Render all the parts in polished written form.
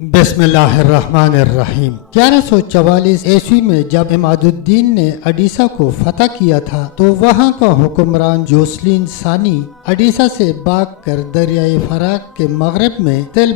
بسم اللہ الرحمن الرحیم 1144 عیسوی میں جب عماد الدین نے اڈیسہ کو فتح کیا تھا تو وہاں کا حکمران جوسلین ثانی اڈیسہ سے بھاگ کر دریائے فراق کے مغرب میں تل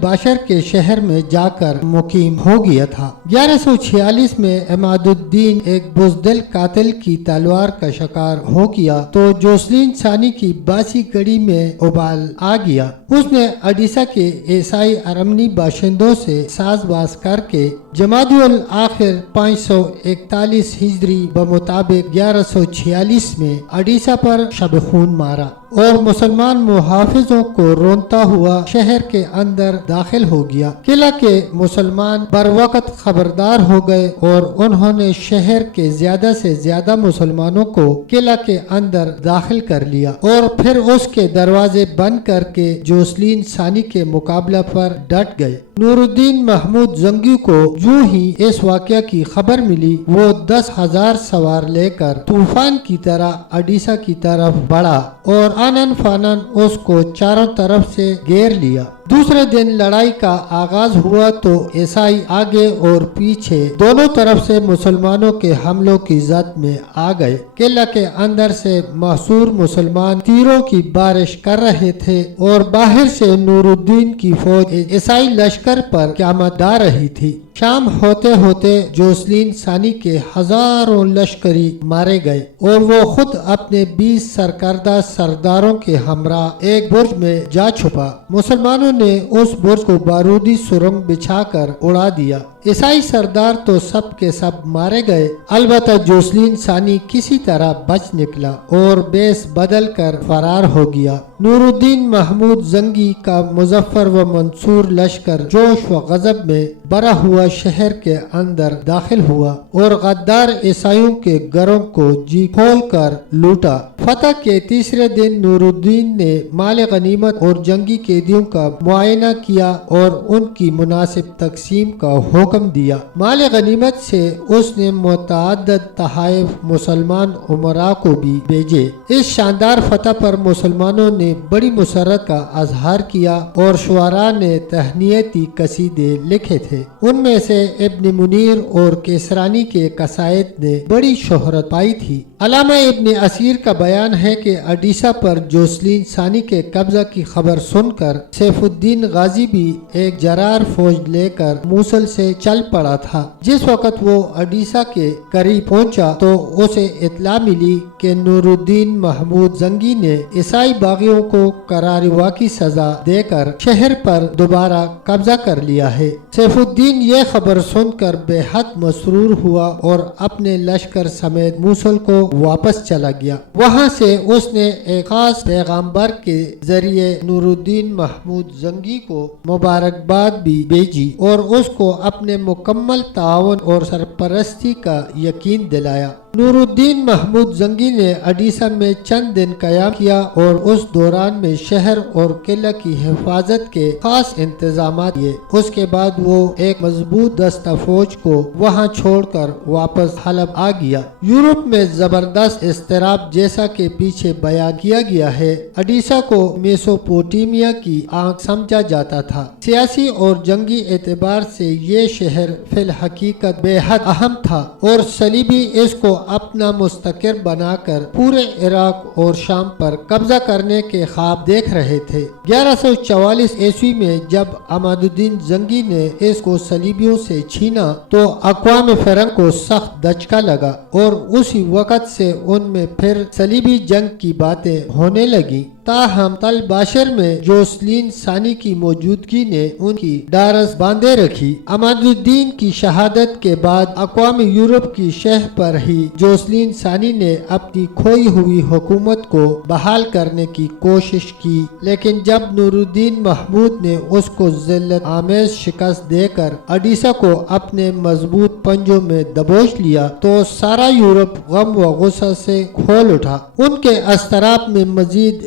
باشر کے شہر میں جا کر مقیم ہو گیا تھا۔ 1146 میں عماد الدین ایک بزدل قاتل کی تلوار کا شکار ہو گیا تو جوسلین ثانی کی باسی گڑی میں ابال آ گیا۔ اس نے اڈیسہ کے عیسائی ارمنی باشندوں سے ساز باز کر کے جمادی الاخر 541 ہجری بمطابق 1146 میں اڈیسہ پر شب خون مارا اور مسلمان محافظوں کو رونتا ہوا شہر کے اندر داخل ہو گیا۔ قلعہ کے مسلمان بر وقت خبردار ہو گئے اور انہوں نے شہر کے زیادہ سے زیادہ مسلمانوں کو قلعہ کے اندر داخل کر لیا اور پھر اس کے دروازے بند کر کے جوسلین ثانی کے مقابلہ پر ڈٹ گئے۔ نور الدین محمود زنگی کو جو ہی اس واقعہ کی خبر ملی وہ 10,000 سوار لے کر طوفان کی طرح اڈیسہ کی طرف بڑھا اور آنن فانن اس کو چاروں طرف سے گھیر لیا۔ دوسرے دن لڑائی کا آغاز ہوا تو عیسائی آگے اور پیچھے دونوں طرف سے مسلمانوں کے حملوں کی زد میں آ گئے۔ قلعہ کے اندر سے محصور مسلمان تیروں کی بارش کر رہے تھے اور باہر سے نور الدین کی فوج عیسائی لشکر پر قیامت ڈال رہی تھی۔ شام ہوتے ہوتے جوسلین ثانی کے ہزاروں لشکری مارے گئے اور وہ خود اپنے 20 سرکردہ سرداروں کے ہمراہ ایک برج میں جا چھپا۔ مسلمانوں نے اس برج کو بارودی سرنگ بچھا کر اڑا دیا۔ عیسائی سردار تو سب کے سب مارے گئے، البتہ جوسلین ثانی کسی طرح بچ نکلا اور بیس بدل کر فرار ہو گیا۔ نور الدین محمود زنگی کا مظفر و منصور لشکر جوش و غضب میں بھرا ہوا شہر کے اندر داخل ہوا اور غدار عیسائیوں کے گھروں کو جی کھول کر لوٹا۔ فتح کے تیسرے دن نور الدین نے مال غنیمت اور جنگی قیدیوں کا معائنہ کیا اور ان کی مناسب تقسیم کا حکم دیا۔ مال غنیمت سے اس نے متعدد تحائف مسلمان امراء کو بھی بھیجے۔ اس شاندار فتح پر مسلمانوں نے بڑی مسرت کا اظہار کیا اور شعراء نے تہنیتی قصیدے لکھے تھے۔ ان میں سے ابن منیر اور کیسرانی کے قصائد نے بڑی شہرت پائی تھی۔ علامہ ابن اسیر کا بیان ہے کہ اڈیسہ پر جوسلین ثانی کے قبضہ کی خبر سن کر سیف الدین غازی بھی ایک جرار فوج لے کر موصل سے چل پڑا تھا۔ جس وقت وہ اڈیسہ کے قریب پہنچا تو اسے اطلاع ملی کہ نور الدین محمود زنگی نے عیسائی باغیوں کو قراروا کی سزا دے کر شہر پر دوبارہ قبضہ کر لیا ہے۔ سیف الدین یہ خبر سن کر بے حد مسرور ہوا اور اپنے لشکر سمیت موصل کو واپس چلا گیا۔ وہاں سے اس نے ایک خاص پیغامبر کے ذریعے نور الدین محمود زنگی کو مبارکباد بھی بھیجی اور اس کو اپنے مکمل تعاون اور سرپرستی کا یقین دلایا۔ نور الدین محمود زنگی نے اڈیسہ میں چند دن قیام کیا اور اس دوران میں شہر اور قلعہ کی حفاظت کے خاص انتظامات کیے۔ اس کے بعد وہ ایک مضبوط دستہ فوج کو وہاں چھوڑ کر واپس حلب آ گیا۔ یورپ میں زبردست اضطراب جیسا کہ پیچھے بیان کیا گیا ہے، اڈیسہ کو میسوپوٹیمیا کی آنکھ سمجھا جاتا تھا۔ سیاسی اور جنگی اعتبار سے یہ شہر فی الحقیقت بے حد اہم تھا اور صلیبی اس کو اپنا مستقر بنا کر پورے عراق اور شام پر قبضہ کرنے کے خواب دیکھ رہے تھے۔ 1144 عیسوی میں جب عماد الدین زنگی نے اس کو صلیبیوں سے چھینا تو اقوام فرنگ کو سخت دھچکا لگا اور اسی وقت سے ان میں پھر صلیبی جنگ کی باتیں ہونے لگیں۔ تاہم تل باشر میں جوسلین ثانی کی موجودگی نے ان کی ڈارس باندھے رکھی۔ عماد الدین کی شہادت کے بعد اقوام یورپ کی شہ پر ہی جوسلین ثانی نے اپنی کھوئی ہوئی حکومت کو بحال کرنے کی کوشش کی، لیکن جب نور الدین محمود نے اس کو ذلت آمیز شکست دے کر اڈیسہ کو اپنے مضبوط پنجوں میں دبوچ لیا تو سارا یورپ غم و غصہ سے کھول اٹھا۔ ان کے اضطراب میں مزید